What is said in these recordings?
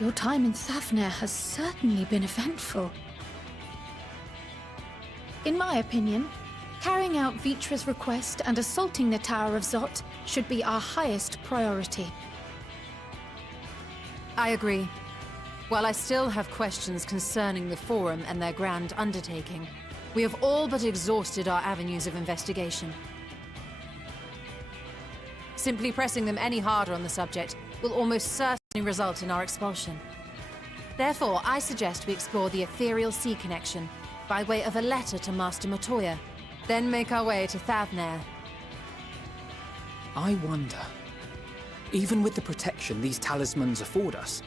Your time in Thavner has certainly been eventful. In my opinion, carrying out Vitra's request and assaulting the Tower of Zot should be our highest priority. I agree. While I still have questions concerning the Forum and their grand undertaking, we have all but exhausted our avenues of investigation. Simply pressing them any harder on the subject will almost certainly result in our expulsion. Therefore, I suggest we explore the ethereal sea connection by way of a letter to Master Matoya, then make our way to Thavner. I wonder, even with the protection these talismans afford us,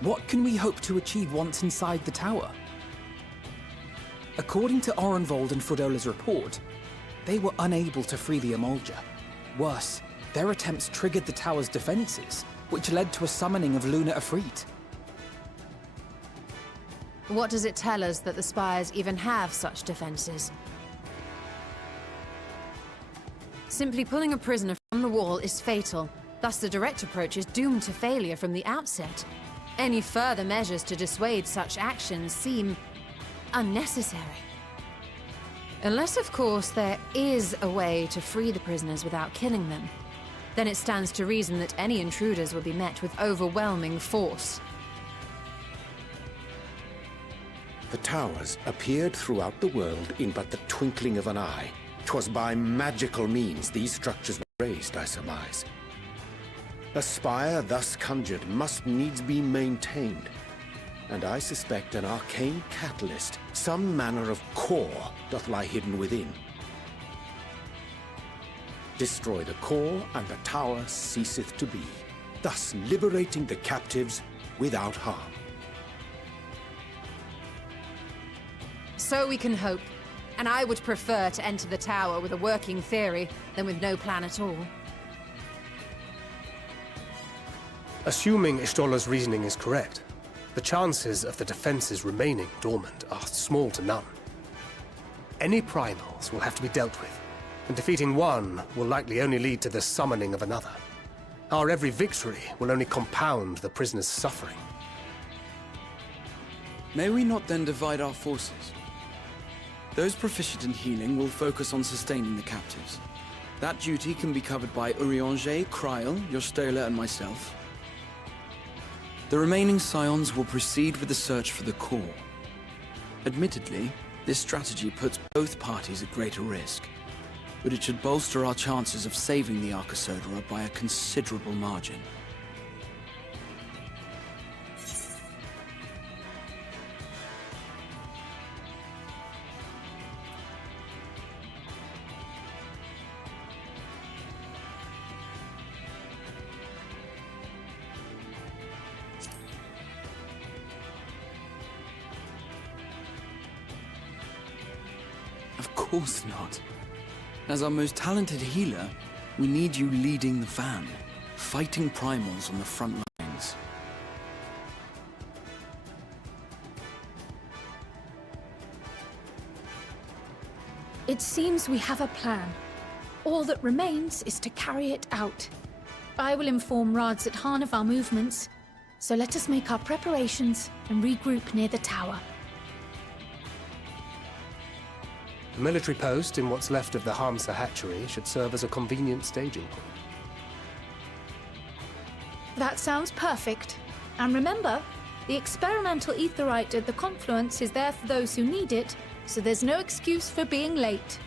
what can we hope to achieve once inside the tower? According to Orenvold and Frodola's report, they were unable to free the Emolja. Worse, their attempts triggered the tower's defenses, which led to a summoning of Luna Ifrit. What does it tell us that the Spires even have such defenses? Simply pulling a prisoner from the wall is fatal, thus the direct approach is doomed to failure from the outset. Any further measures to dissuade such actions seem unnecessary. Unless, of course, there is a way to free the prisoners without killing them. Then it stands to reason that any intruders will be met with overwhelming force. The towers appeared throughout the world in but the twinkling of an eye. 'Twas by magical means these structures were raised, I surmise. A spire thus conjured must needs be maintained, and I suspect an arcane catalyst, some manner of core, doth lie hidden within. Destroy the core, and the tower ceaseth to be, thus liberating the captives without harm. So we can hope, and I would prefer to enter the tower with a working theory than with no plan at all. Assuming Ishtola's reasoning is correct, the chances of the defenses remaining dormant are small to none. Any primals will have to be dealt with, and defeating one will likely only lead to the summoning of another. Our every victory will only compound the prisoner's suffering. May we not then divide our forces? Those proficient in healing will focus on sustaining the captives. That duty can be covered by Urianger, Kryl, Yostola, and myself. The remaining Scions will proceed with the search for the core. Admittedly, this strategy puts both parties at greater risk, but it should bolster our chances of saving the Arcosodora by a considerable margin. Of course not. As our most talented healer, we need you leading the van, fighting primals on the front lines. It seems we have a plan. All that remains is to carry it out. I will inform Rads at Han of our movements, so let us make our preparations and regroup near the tower. The military post in what's left of the Hamsa hatchery should serve as a convenient staging point. That sounds perfect. And remember, the experimental aetherite at the confluence is there for those who need it, so there's no excuse for being late.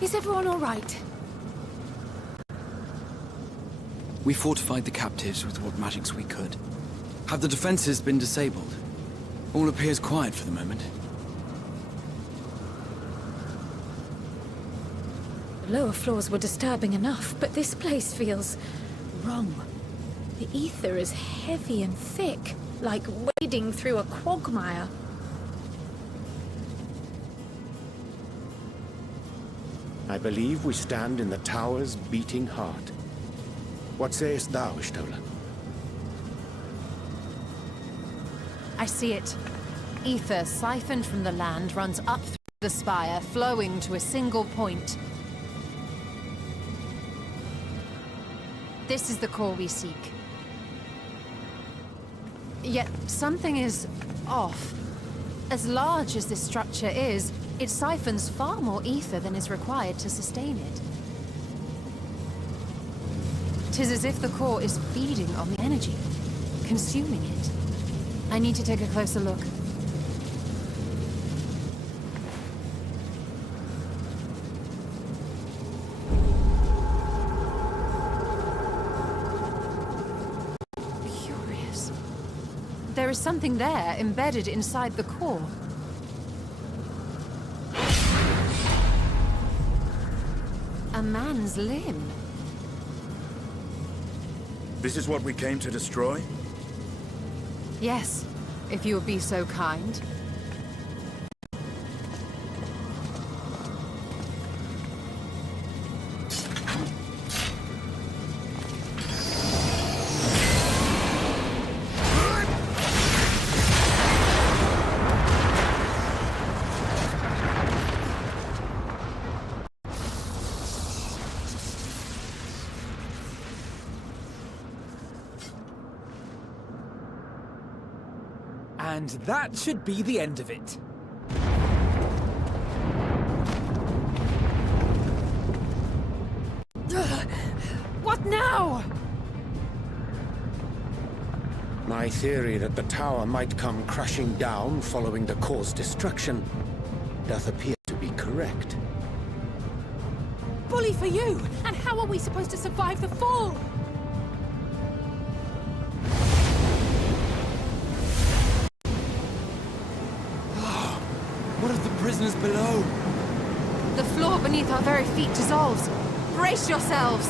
Is everyone all right? We fortified the captives with what magics we could. Have the defenses been disabled? All appears quiet for the moment. The lower floors were disturbing enough, but this place feels wrong. The ether is heavy and thick, like wading through a quagmire. I believe we stand in the tower's beating heart. What sayest thou, Ishtola? I see it. Ether siphoned from the land runs up through the spire, flowing to a single point. This is the core we seek. Yet something is off. As large as this structure is, it siphons far more ether than is required to sustain it. 'Tis as if the core is feeding on the energy, consuming it. I need to take a closer look. Curious. There is something there, embedded inside the core. A man's limb. This is what we came to destroy? Yes, if you would be so kind. And that should be the end of it. What now? My theory that the tower might come crashing down following the core's destruction doth appear to be correct. Bully for you! And how are we supposed to survive the fall? What of the prisoners below? The floor beneath our very feet dissolves. Brace yourselves!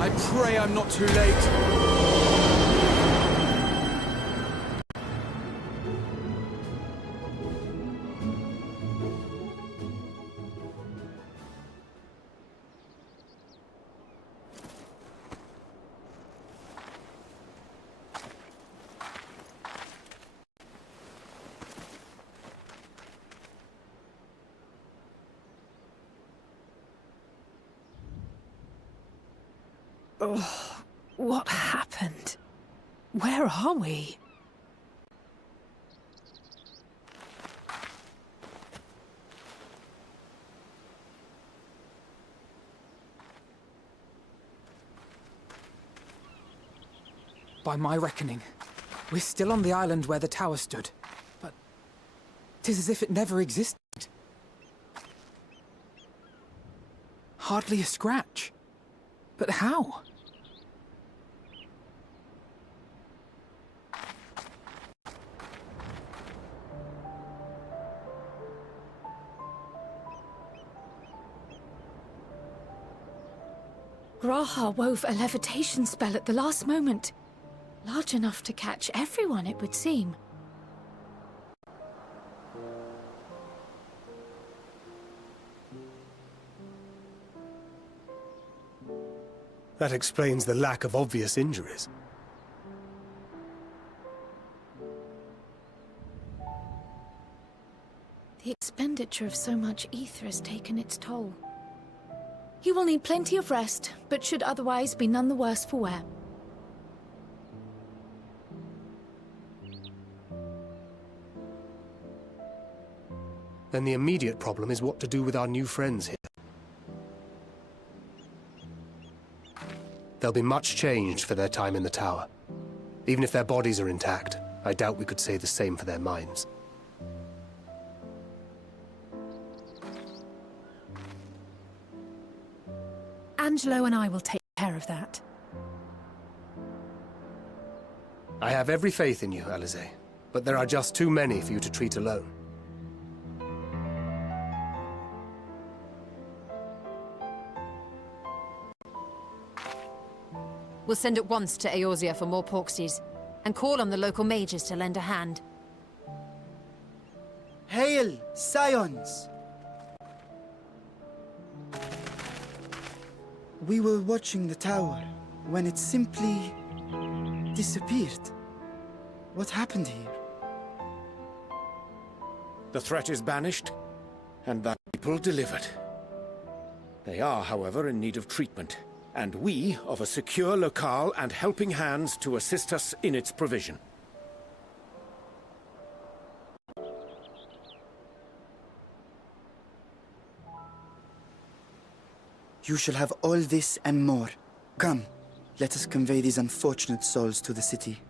I pray I'm not too late. What happened? Where are we? By my reckoning, we're still on the island where the tower stood. But 'tis as if it never existed. Hardly a scratch. But how? Graha wove a levitation spell at the last moment. Large enough to catch everyone, it would seem. That explains the lack of obvious injuries. The expenditure of so much ether has taken its toll. He will need plenty of rest, but should otherwise be none the worse for wear. Then the immediate problem is what to do with our new friends here. They'll be much changed for their time in the tower. Even if their bodies are intact, I doubt we could say the same for their minds. Angelo and I will take care of that. I have every faith in you, Alize, but there are just too many for you to treat alone. We'll send at once to Eorzea for more Porksties, and call on the local mages to lend a hand. Hail, Scions! We were watching the tower when it simply disappeared. What happened here? The threat is banished, and the people delivered. They are, however, in need of treatment, and we of a secure locale and helping hands to assist us in its provision. You shall have all this and more. Come, let us convey these unfortunate souls to the city.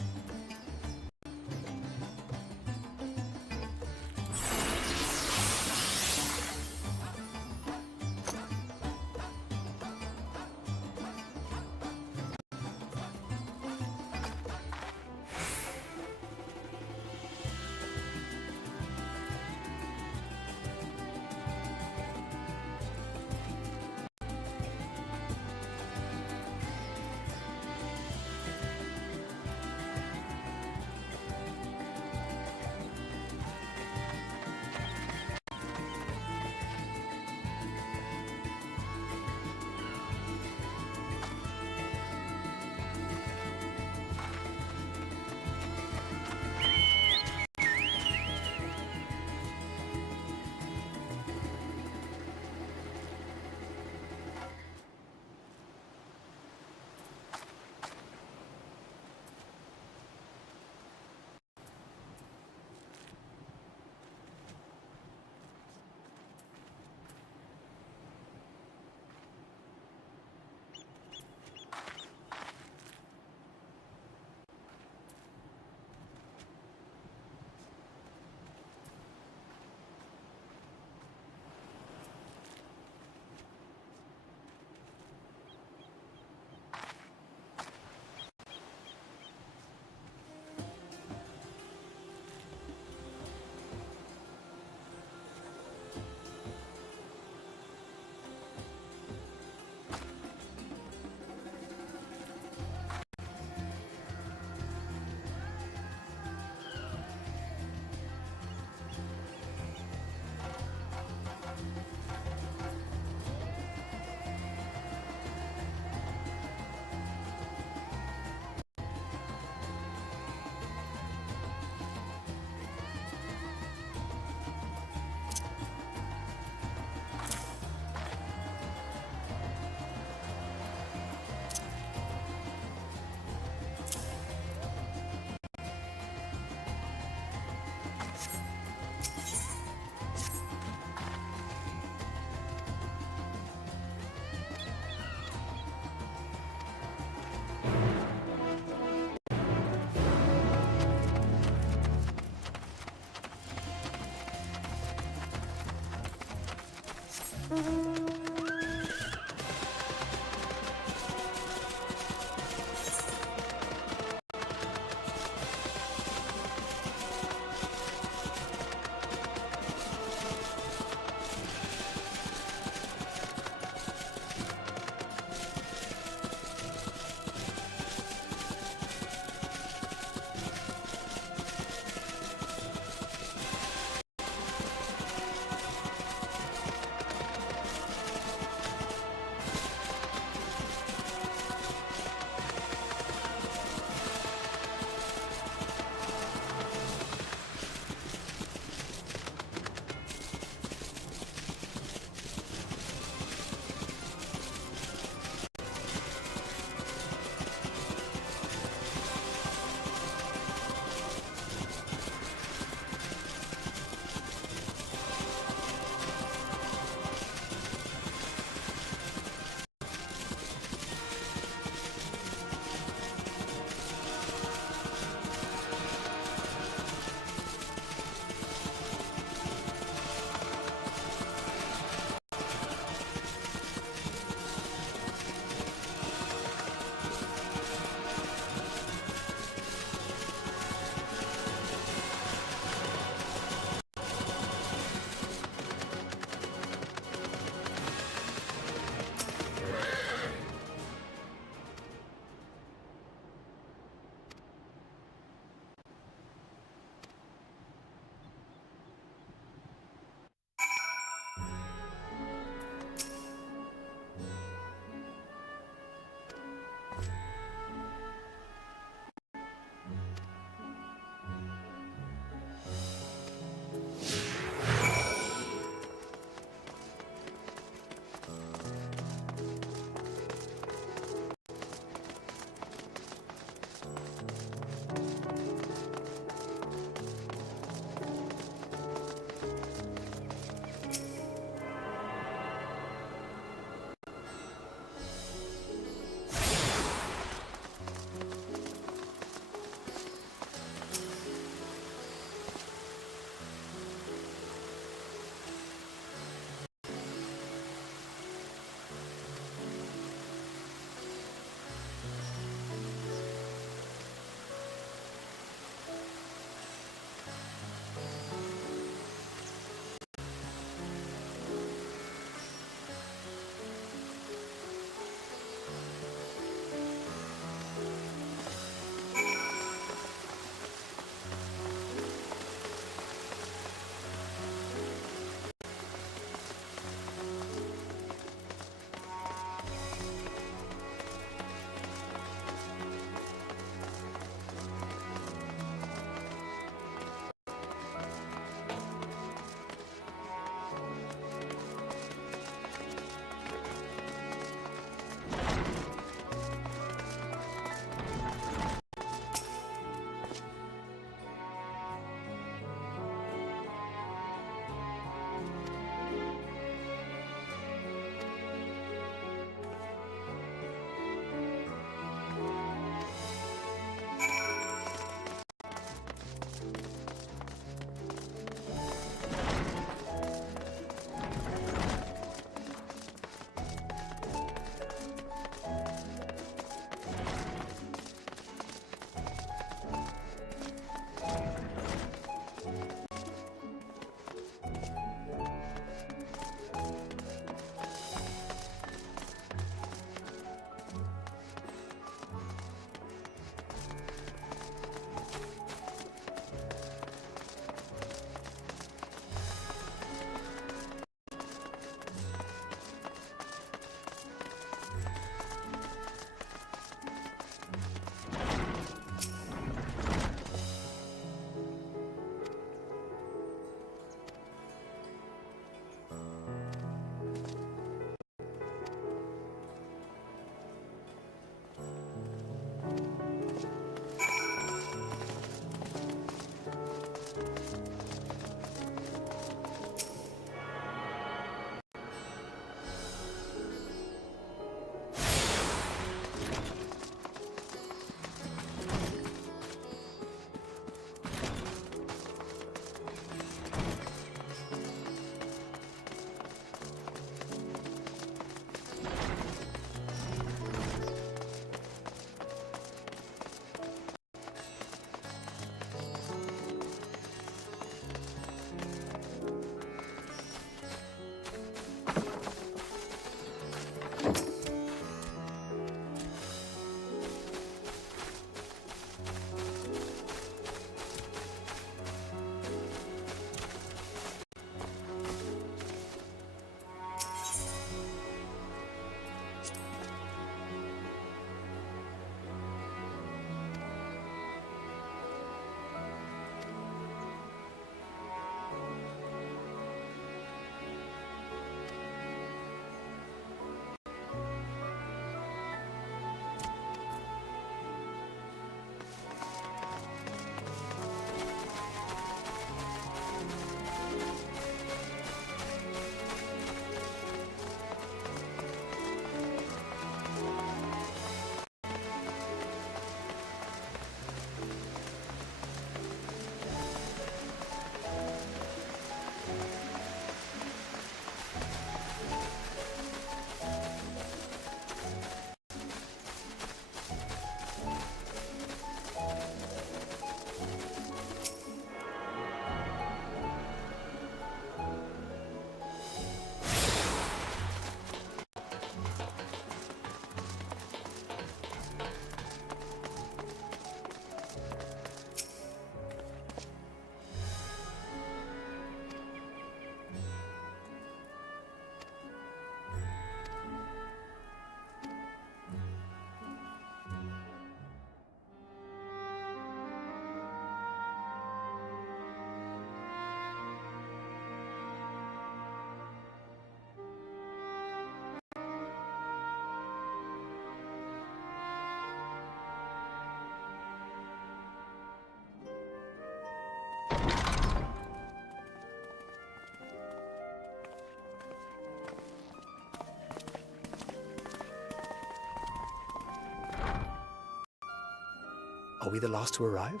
Are we the last to arrive?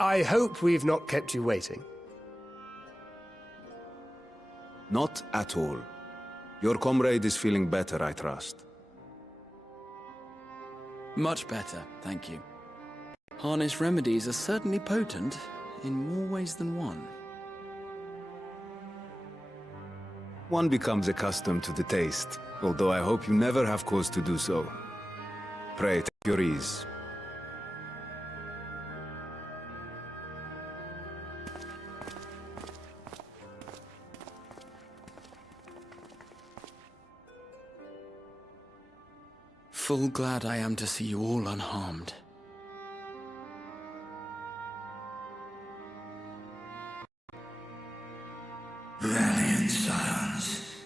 I hope we've not kept you waiting. Not at all. Your comrade is feeling better, I trust. Much better, thank you. Harness remedies are certainly potent, in more ways than one. One becomes accustomed to the taste, although I hope you never have cause to do so. Pray, take your ease. Full glad I am to see you all unharmed. Valiant scions,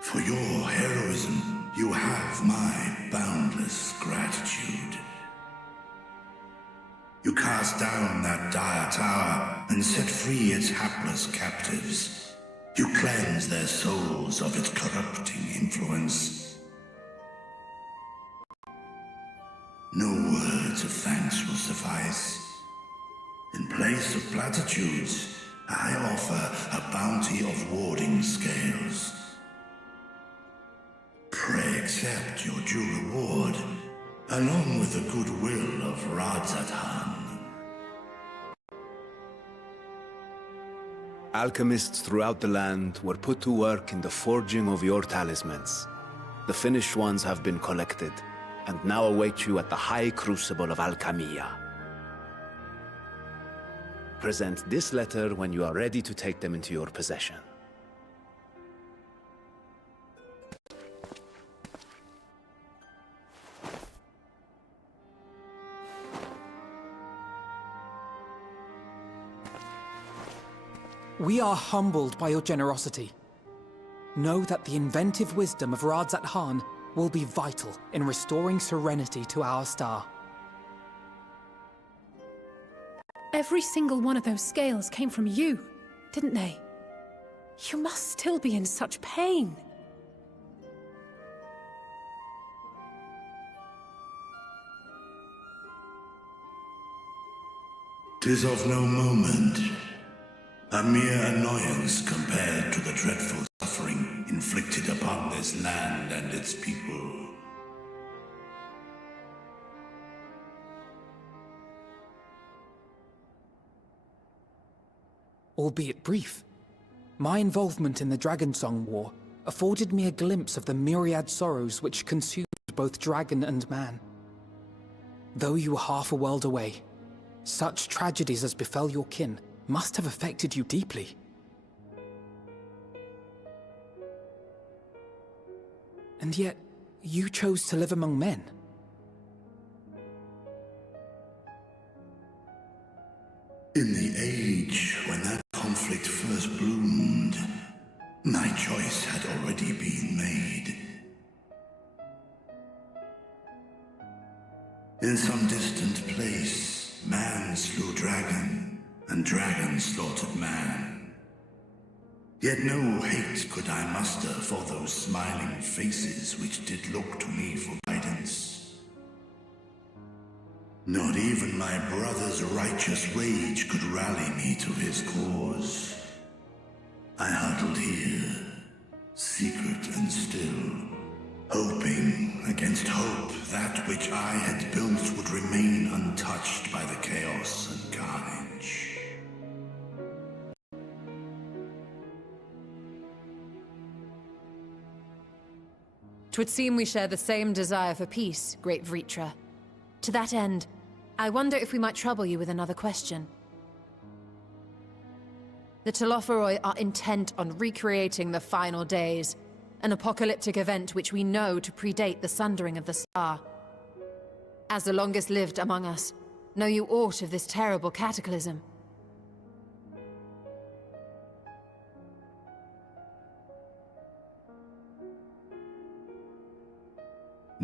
for your heroism, you have my boundless gratitude. You cast down that dire tower and set free its hapless captives. You cleanse their souls of its corrupting influence. No words of thanks will suffice. In place of platitudes, I offer a bounty of warding scales. Pray accept your due reward, along with the goodwill of Radzat-Han. Alchemists throughout the land were put to work in the forging of your talismans. The finished ones have been collected, and now await you at the High Crucible of Alchemia. Present this letter when you are ready to take them into your possession. We are humbled by your generosity. Know that the inventive wisdom of Radzat-Han will be vital in restoring serenity to our star. Every single one of those scales came from you, didn't they? You must still be in such pain. 'Tis of no moment, a mere annoyance compared to the dreadful suffering inflicted upon this land and its people. Albeit brief, my involvement in the Dragonsong War afforded me a glimpse of the myriad sorrows which consumed both dragon and man. Though you were half a world away, such tragedies as befell your kin must have affected you deeply. And yet, you chose to live among men. In the age when that conflict first bloomed, my choice had already been made. In some distant place, man slew dragon, and dragon slaughtered man. Yet no hate could I muster for those smiling faces which did look to me for guidance. Not even my brother's righteous rage could rally me to his cause. I huddled here, secret and still, hoping against hope that which I had built would remain untouched by the chaos and carnage. Twould seem we share the same desire for peace, great Vritra. To that end, I wonder if we might trouble you with another question. The Telophoroi are intent on recreating the final days, an apocalyptic event which we know to predate the sundering of the star. As the longest lived among us, know you aught of this terrible cataclysm?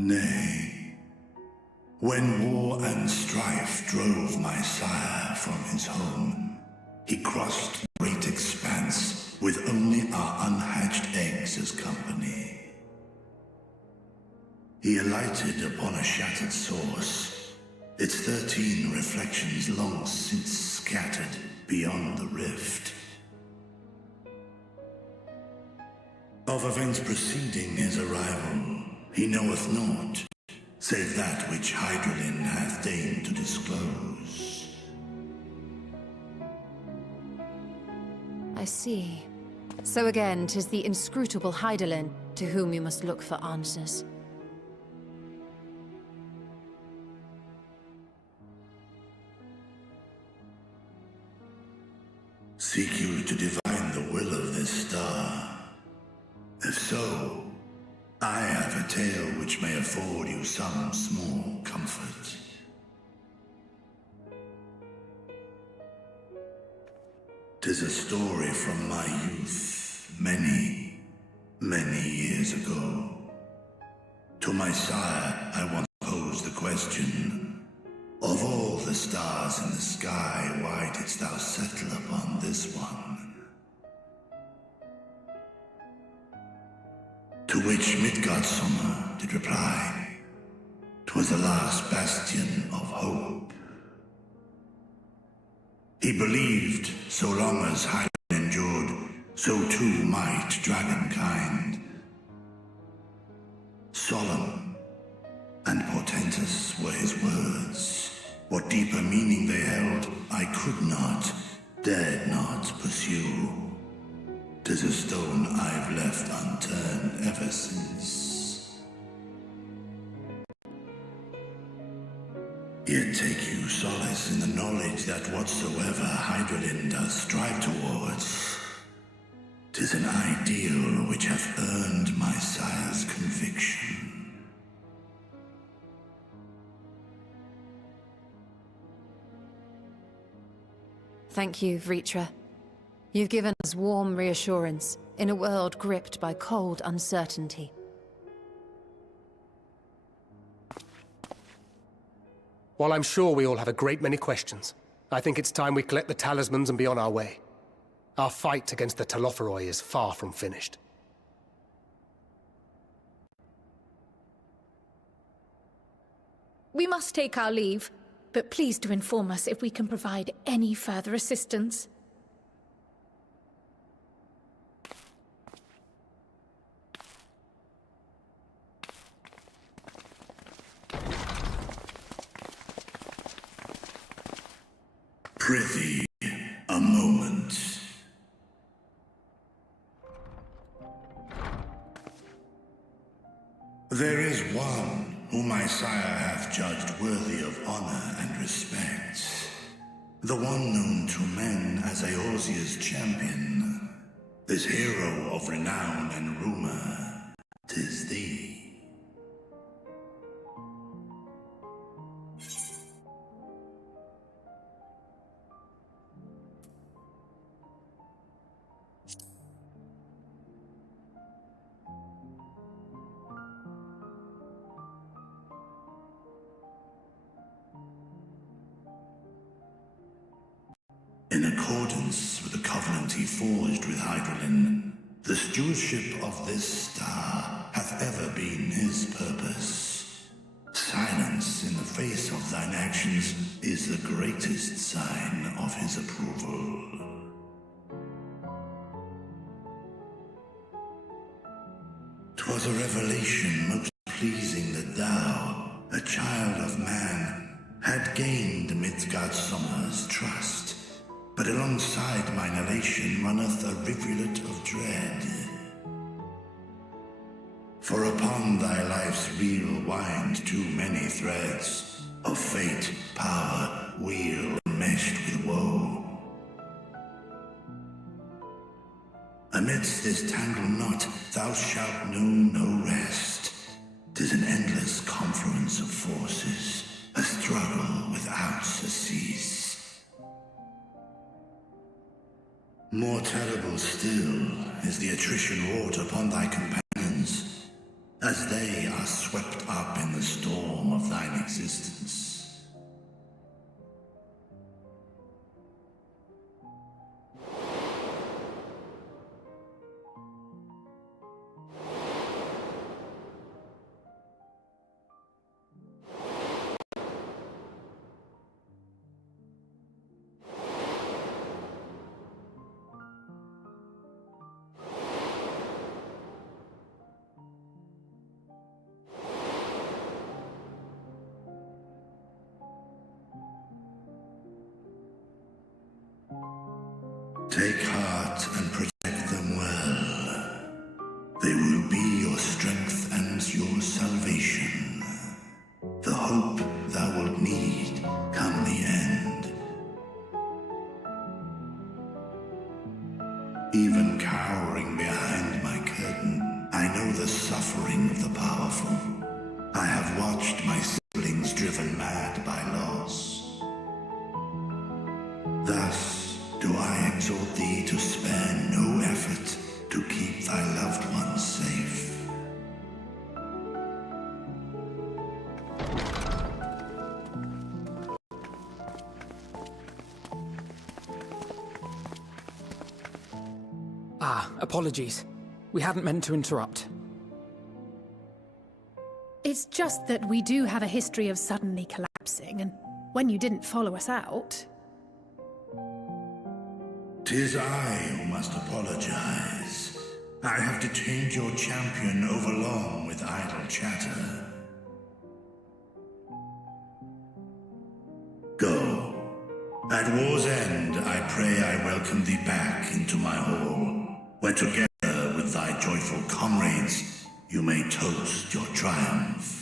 Nay. When war and strife drove my sire from his home, he crossed the great expanse with only our unhatched eggs as company. He alighted upon a shattered source, its 13 reflections long since scattered beyond the rift. Of events preceding his arrival, he knoweth naught, save that which Hydralin hath deigned to disclose. I see. So again, 'tis the inscrutable Hydaelyn to whom we must look for answers. Seek you to divine the will of this star? If so, I have a tale which may afford you some small comfort. 'Tis a story from my youth, many, many years ago. To my sire, I once posed the question, of all the stars in the sky, why didst thou settle upon this one? To which Midgardsummer did reply, 'twas the last bastion of hope. He believed so long as Hydaelyn endured, so too might dragonkind. Solemn and portentous were his words. What deeper meaning they held, I could not, dared not pursue. 'Tis a stone I've left unturned ever since. Yet take you solace in the knowledge that whatsoever Hydralyn does strive towards, 'tis an ideal which hath earned my sire's conviction. Thank you, Vritra. You've given us warm reassurance in a world gripped by cold uncertainty. While I'm sure we all have a great many questions, I think it's time we collect the talismans and be on our way. Our fight against the Telophoroi is far from finished. We must take our leave, but please do inform us if we can provide any further assistance. Prithee, a moment. There is one whom my sire hath judged worthy of honor and respect. The one known to men as Eorzea's champion. This hero of renown and rumor. 'Tis thee. In accordance with the covenant he forged with Hydralyn, the stewardship of this star hath ever been his purpose. Silence in the face of thine actions is the greatest sign of his approval. 'Twas a revelation most pleasing that thou, a child of man, had gained Midgardsummer's trust. But alongside mine elation runneth a rivulet of dread. For upon thy life's reel wind too many threads of fate, power, wheel enmeshed with woe. Amidst this tangled knot thou shalt know no rest. 'Tis an endless confluence of forces, a struggle without surcease. More terrible still is the attrition wrought upon thy companions, as they are swept up in the storm of thine existence. Take heart and protect them well. They will be your strength and your salvation. The hope thou wilt need come the end. Even cowering behind my curtain, I know the suffering of the powerful. I have watched my siblings driven mad by loss. Thus do I exhort thee to spare no effort to keep thy loved ones safe. Apologies. We hadn't meant to interrupt. It's just that we do have a history of suddenly collapsing, and when you didn't follow us out... 'Tis I who must apologize. I have detained your champion overlong with idle chatter. Go. At war's end, I pray I welcome thee back into my hall, where together with thy joyful comrades, you may toast your triumph.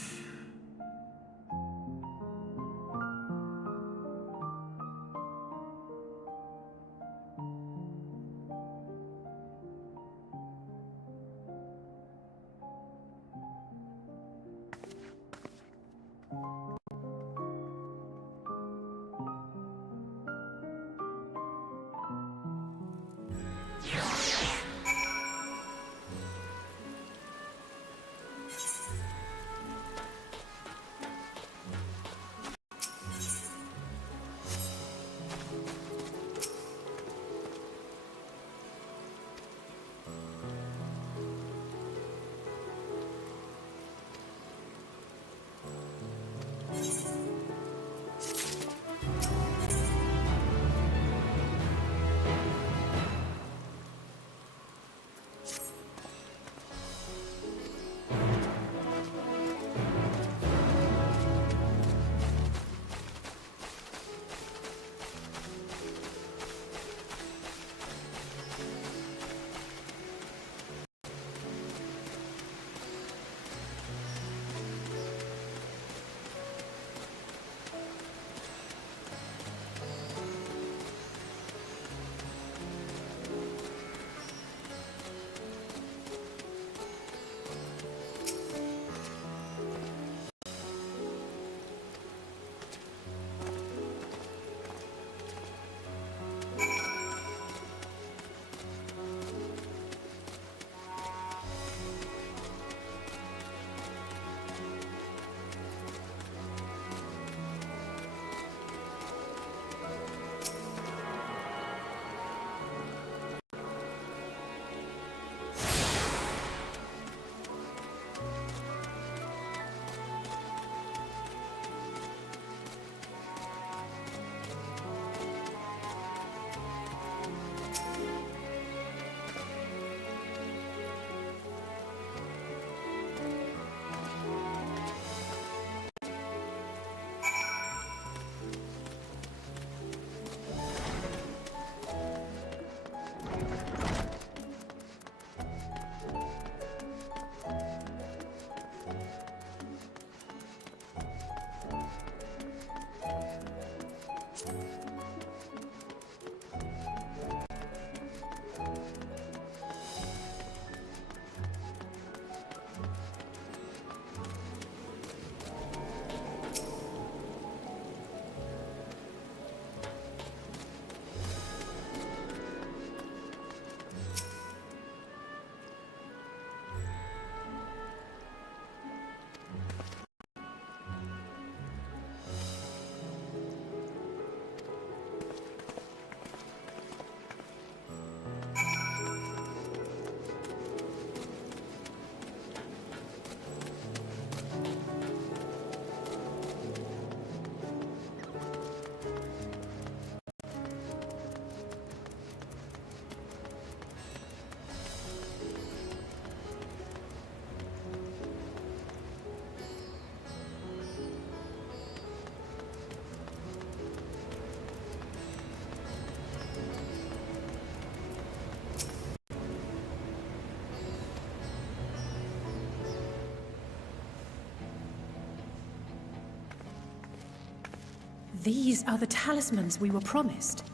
These are the talismans we were promised.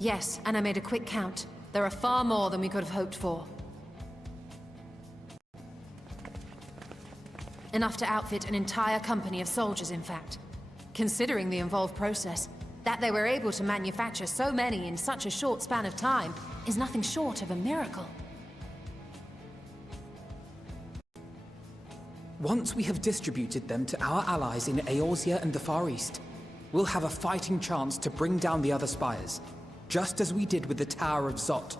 Yes, and I made a quick count. There are far more than we could have hoped for. Enough to outfit an entire company of soldiers, in fact. Considering the involved process, that they were able to manufacture so many in such a short span of time is nothing short of a miracle. Once we have distributed them to our allies in Eorzea and the Far East, we'll have a fighting chance to bring down the other spires, just as we did with the Tower of Zot.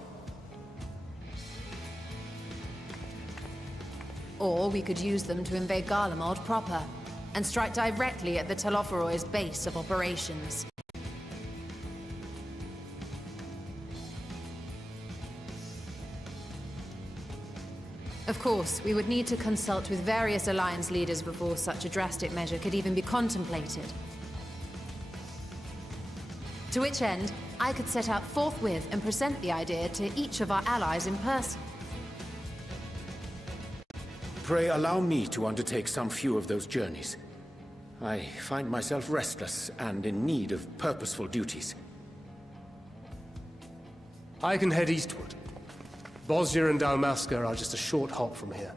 Or we could use them to invade Garlemald proper, and strike directly at the Telophoroid's base of operations. Of course, we would need to consult with various Alliance leaders before such a drastic measure could even be contemplated. To which end, I could set out forthwith and present the idea to each of our allies in person. Pray allow me to undertake some few of those journeys. I find myself restless and in need of purposeful duties. I can head eastward. Bosnia and Dalmasca are just a short hop from here.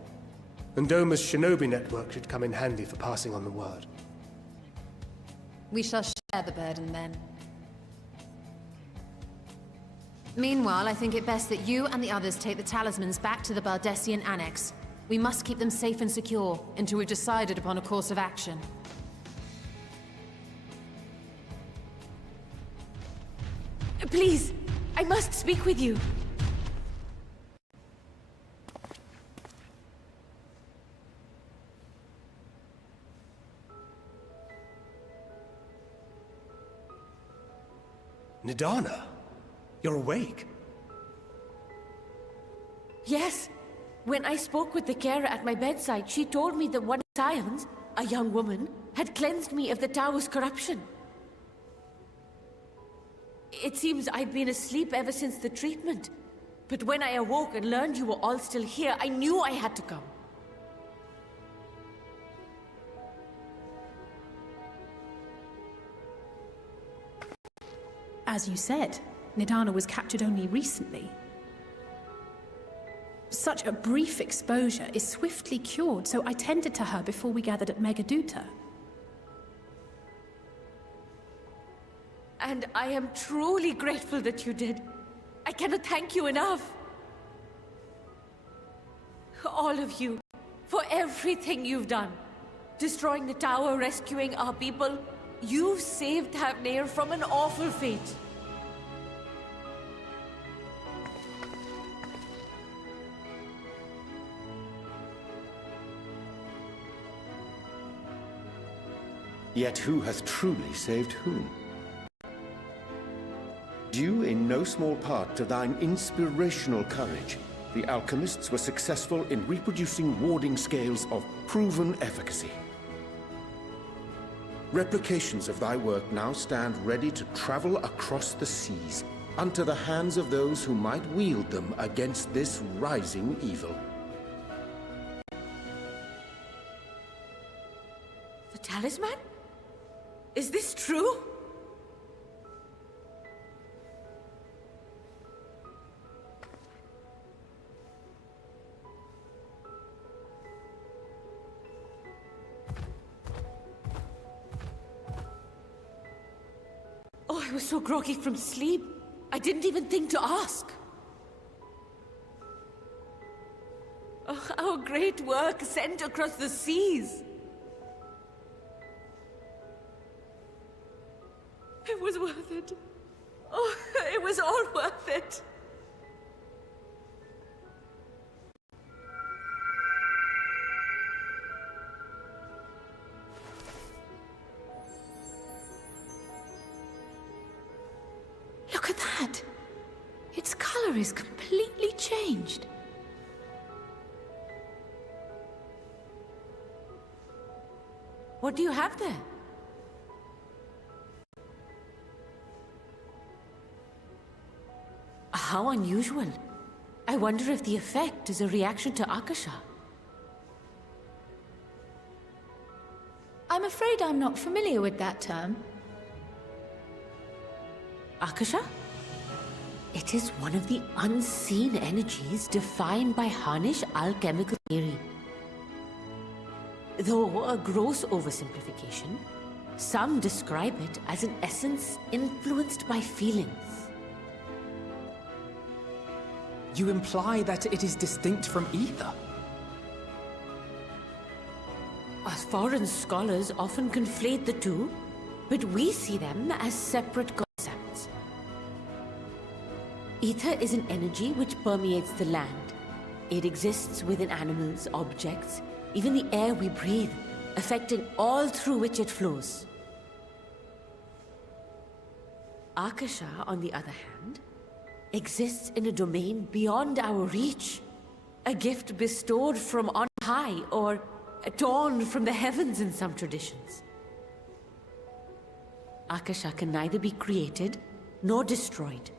And Doma's shinobi network should come in handy for passing on the word. We shall share the burden then. Meanwhile, I think it best that you and the others take the talismans back to the Baldessian Annex. We must keep them safe and secure until we've decided upon a course of action. Please, I must speak with you. Nidana, you're awake. Yes. When I spoke with the carer at my bedside, she told me that one of Scions, a young woman, had cleansed me of the tower's corruption. It seems I'd been asleep ever since the treatment. But when I awoke and learned you were all still here, I knew I had to come. As you said, Nidana was captured only recently. Such a brief exposure is swiftly cured, so I tended to her before we gathered at Megaduta. And I am truly grateful that you did. I cannot thank you enough. All of you, for everything you've done. Destroying the tower, rescuing our people. You've saved Thavnair from an awful fate. Yet who hath truly saved whom? Due in no small part to thine inspirational courage, the alchemists were successful in reproducing warding scales of proven efficacy. Replications of thy work now stand ready to travel across the seas, unto the hands of those who might wield them against this rising evil. The talisman? Is this true? Oh, I was so groggy from sleep. I didn't even think to ask. Oh, our great work sent across the seas. It was worth it. Oh, it was all worth it. Look at that! Its color is completely changed. What do you have there? How unusual. I wonder if the effect is a reaction to Akasha. I'm afraid I'm not familiar with that term. Akasha? It is one of the unseen energies defined by Harnish alchemical theory. Though a gross oversimplification, some describe it as an essence influenced by feelings. You imply that it is distinct from ether? As foreign scholars often conflate the two, but we see them as separate concepts. Ether is an energy which permeates the land. It exists within animals, objects, even the air we breathe, affecting all through which it flows. Akasha, on the other hand, exists in a domain beyond our reach. A gift bestowed from on high, or torn from the heavens in some traditions. Akasha can neither be created nor destroyed.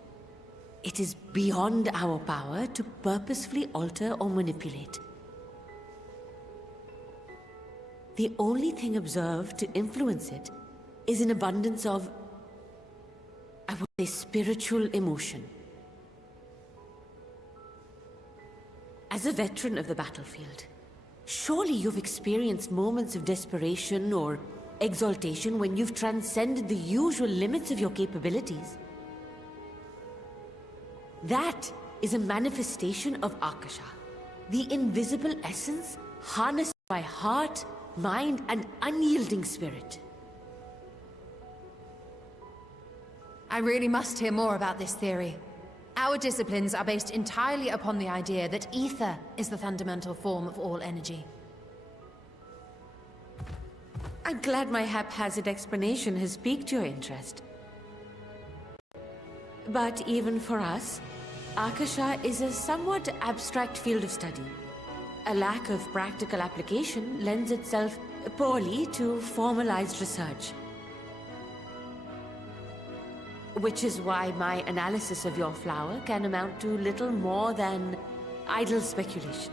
It is beyond our power to purposefully alter or manipulate. The only thing observed to influence it is an abundance of, I would say, spiritual emotion. As a veteran of the battlefield, surely you've experienced moments of desperation or exaltation when you've transcended the usual limits of your capabilities. That is a manifestation of Akasha, the invisible essence harnessed by heart, mind, and unyielding spirit. I really must hear more about this theory. Our disciplines are based entirely upon the idea that ether is the fundamental form of all energy. I'm glad my haphazard explanation has piqued your interest. But even for us, Akasha is a somewhat abstract field of study. A lack of practical application lends itself poorly to formalized research. Which is why my analysis of your flower can amount to little more than idle speculation.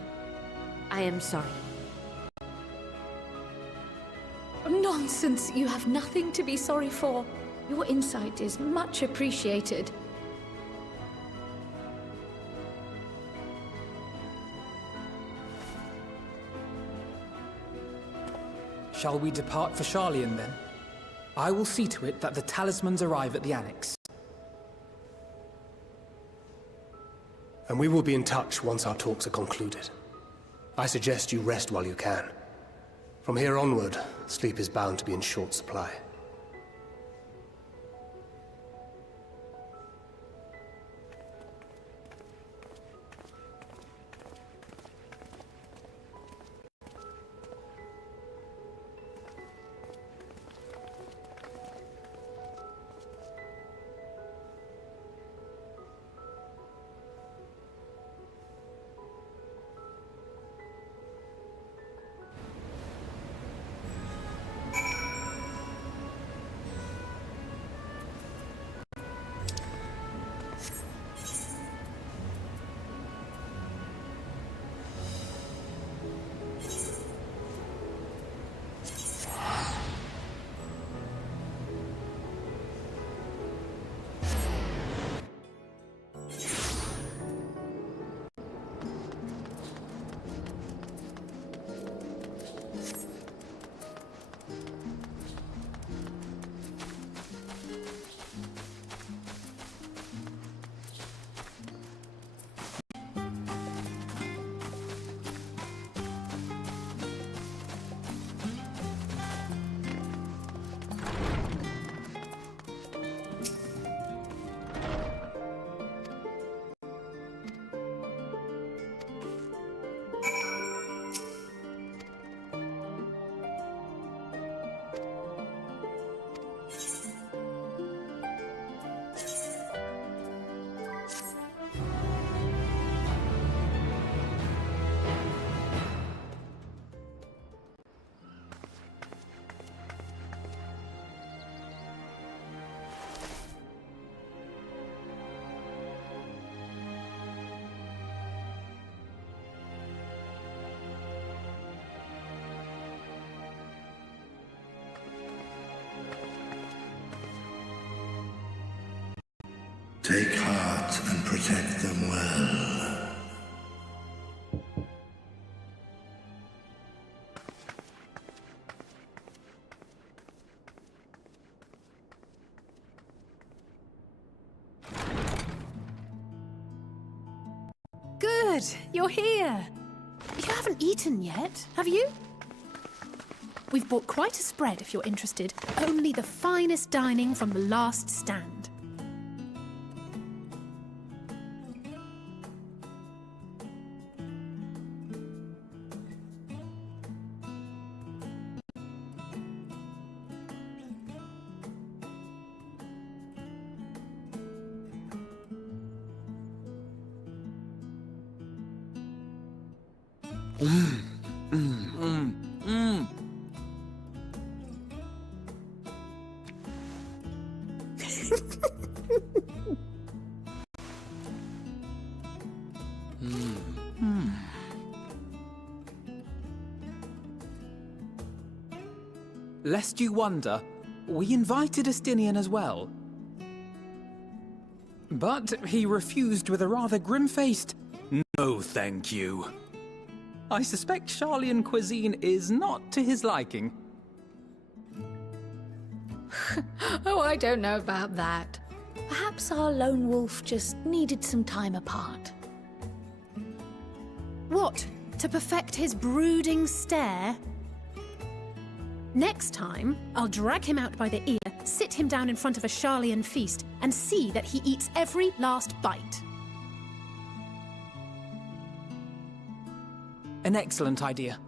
I am sorry. Nonsense! You have nothing to be sorry for. Your insight is much appreciated. Shall we depart for Sharlayan then? I will see to it that the talismans arrive at the Annex. And we will be in touch once our talks are concluded. I suggest you rest while you can. From here onward, sleep is bound to be in short supply. Take heart and protect them well. Good, you're here. You haven't eaten yet, have you? We've bought quite a spread if you're interested. Only the finest dining from the last stand. Lest you wonder, we invited Estinian as well. But he refused with a rather grim-faced, "No, thank you." I suspect Sharlayan cuisine is not to his liking. Oh, I don't know about that. Perhaps our lone wolf just needed some time apart. What? To perfect his brooding stare? Next time, I'll drag him out by the ear, sit him down in front of a Sharlayan feast, and see that he eats every last bite. An excellent idea.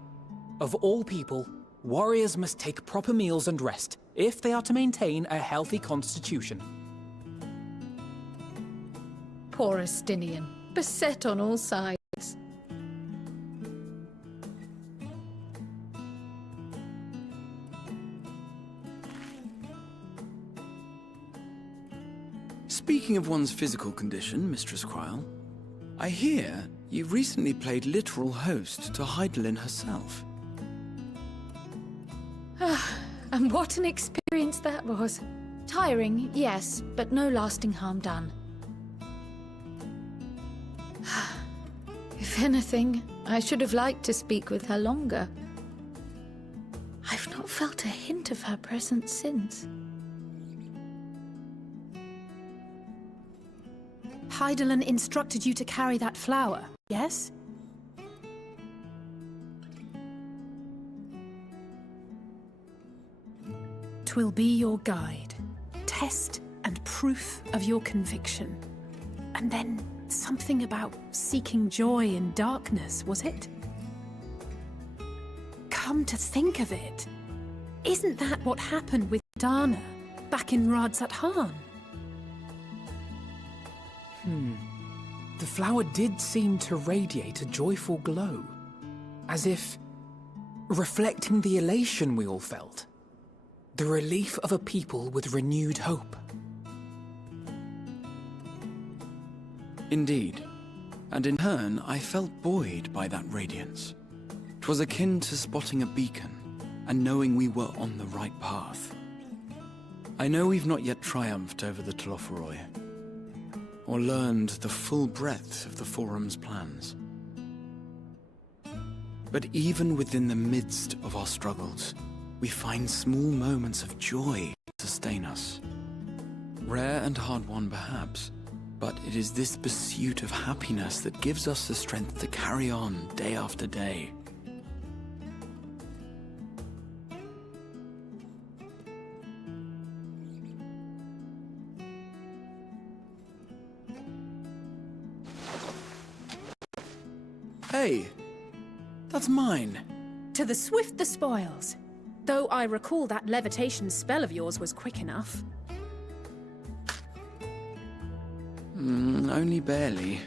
Of all people, warriors must take proper meals and rest if they are to maintain a healthy constitution. Poor Estinian, beset on all sides. Speaking of one's physical condition, Mistress Kryl, I hear you recently played literal host to Hydaelyn herself. And what an experience that was. Tiring, yes, but no lasting harm done. If anything, I should have liked to speak with her longer. I've not felt a hint of her presence since. Hydaelyn instructed you to carry that flower, yes? Twill be your guide, test and proof of your conviction. And then something about seeking joy in darkness, was it? Come to think of it, isn't that what happened with Dana back in Radzat-Han? The flower did seem to radiate a joyful glow, as if reflecting the elation we all felt, the relief of a people with renewed hope. Indeed, and in turn, I felt buoyed by that radiance. 'Twas akin to spotting a beacon, and knowing we were on the right path. I know we've not yet triumphed over the Telophoroi, or learned the full breadth of the Forum's plans. But even within the midst of our struggles, we find small moments of joy to sustain us. Rare and hard-won perhaps, but it is this pursuit of happiness that gives us the strength to carry on day after day. Hey, that's mine. To the swift the spoils. Though I recall that levitation spell of yours was quick enough. Only barely.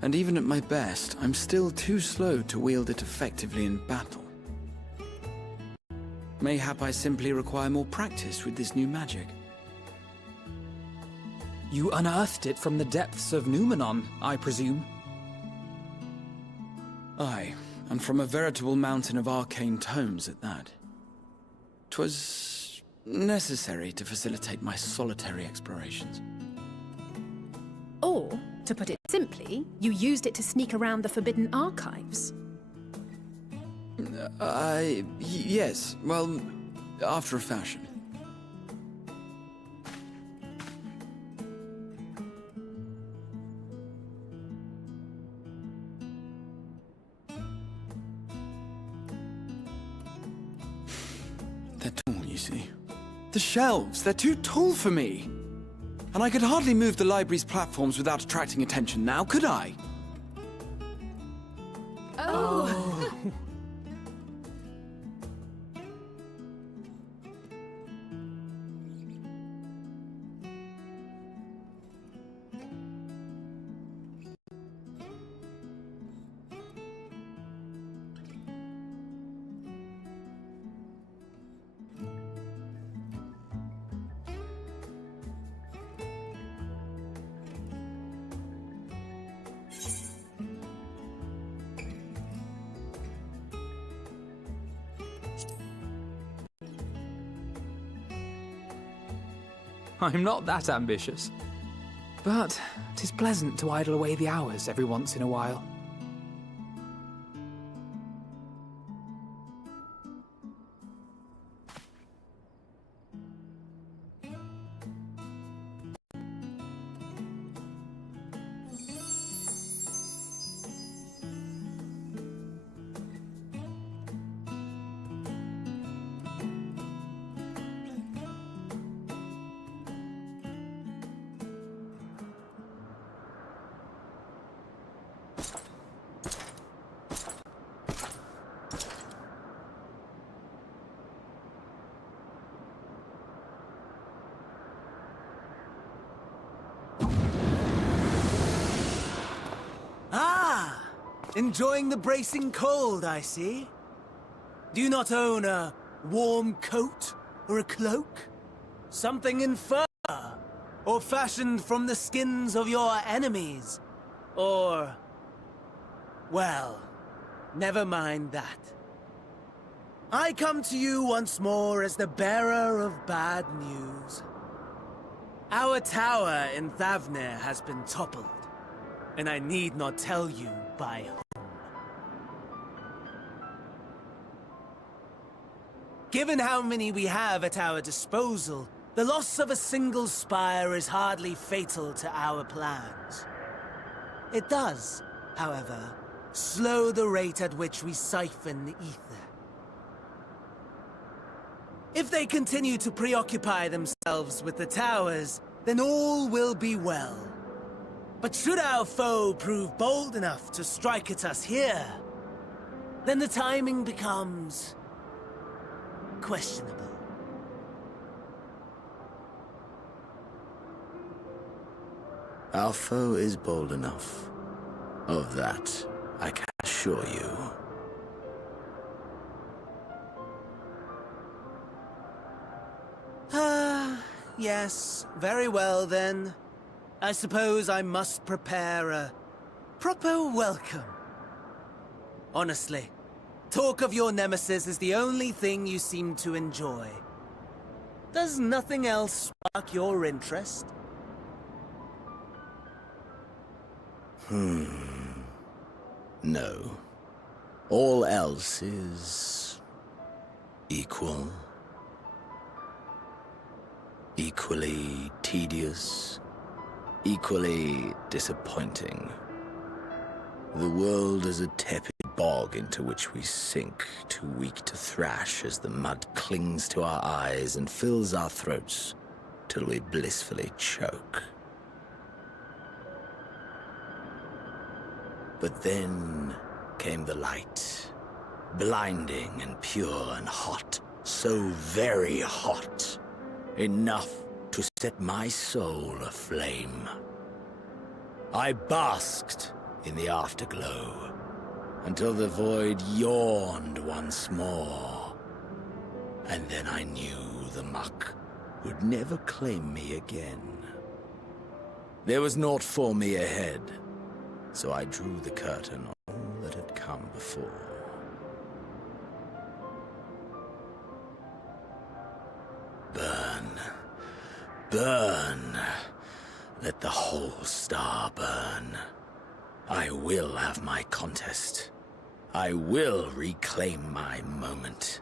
And even at my best, I'm still too slow to wield it effectively in battle. Mayhap I simply require more practice with this new magic. You unearthed it from the depths of Numenon, I presume? Aye, and from a veritable mountain of arcane tomes at that. 'Twas necessary to facilitate my solitary explorations. To put it simply, you used it to sneak around the forbidden archives. Yes. Well, after a fashion. They're tall, you see. The shelves, they're too tall for me. And I could hardly move the library's platforms without attracting attention now, could I? Oh! I'm not that ambitious. But 'tis pleasant to idle away the hours every once in a while. Enjoying the bracing cold, I see. Do you not own a warm coat or a cloak? Something in fur? Or fashioned from the skins of your enemies? Or... well, never mind that. I come to you once more as the bearer of bad news. Our tower in Thavnir has been toppled, and I need not tell you by whom. Given how many we have at our disposal, the loss of a single spire is hardly fatal to our plans. It does, however, slow the rate at which we siphon the ether. If they continue to preoccupy themselves with the towers, then all will be well. But should our foe prove bold enough to strike at us here, then the timing becomes questionable. Our foe is bold enough. Of that, I can assure you. Yes, very well then. I suppose I must prepare a proper welcome. Honestly, talk of your nemesis is the only thing you seem to enjoy. Does nothing else spark your interest? No. All else is... equal. Equally tedious. Equally disappointing. The world is a tepid bog into which we sink, too weak to thrash as the mud clings to our eyes and fills our throats till we blissfully choke. But then came the light, blinding and pure and hot, so very hot, enough to set my soul aflame. I basked in the afterglow until the void yawned once more, and then I knew the muck would never claim me again. There was naught for me ahead, so I drew the curtain on all that had come before. Burn. Burn. Let the whole star burn. I will have my contest. I will reclaim my moment.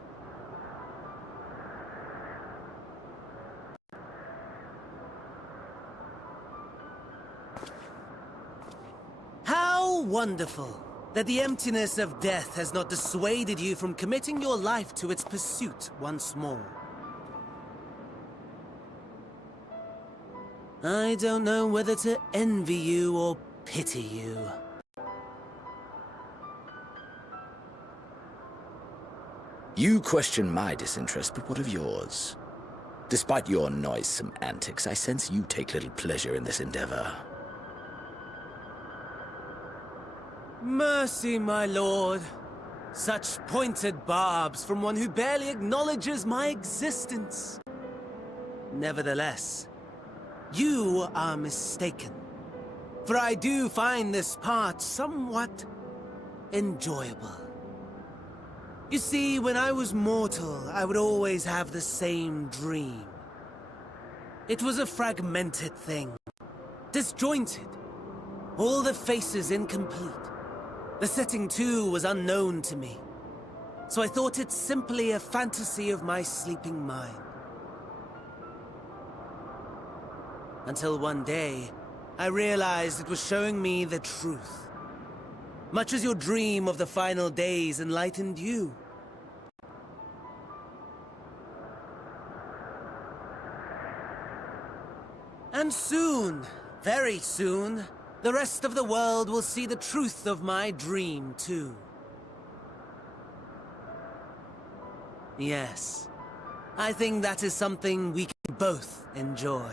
How wonderful that the emptiness of death has not dissuaded you from committing your life to its pursuit once more. I don't know whether to envy you or pity you. You question my disinterest, but what of yours? Despite your noisome antics, I sense you take little pleasure in this endeavor. Mercy, my lord. Such pointed barbs from one who barely acknowledges my existence. Nevertheless, you are mistaken. For I do find this part somewhat enjoyable. You see, when I was mortal, I would always have the same dream. It was a fragmented thing, disjointed, all the faces incomplete. The setting, too, was unknown to me, so I thought it simply a fantasy of my sleeping mind. Until one day, I realized it was showing me the truth. Much as your dream of the final days enlightened you. And soon, very soon, the rest of the world will see the truth of my dream, too. Yes, I think that is something we can both enjoy.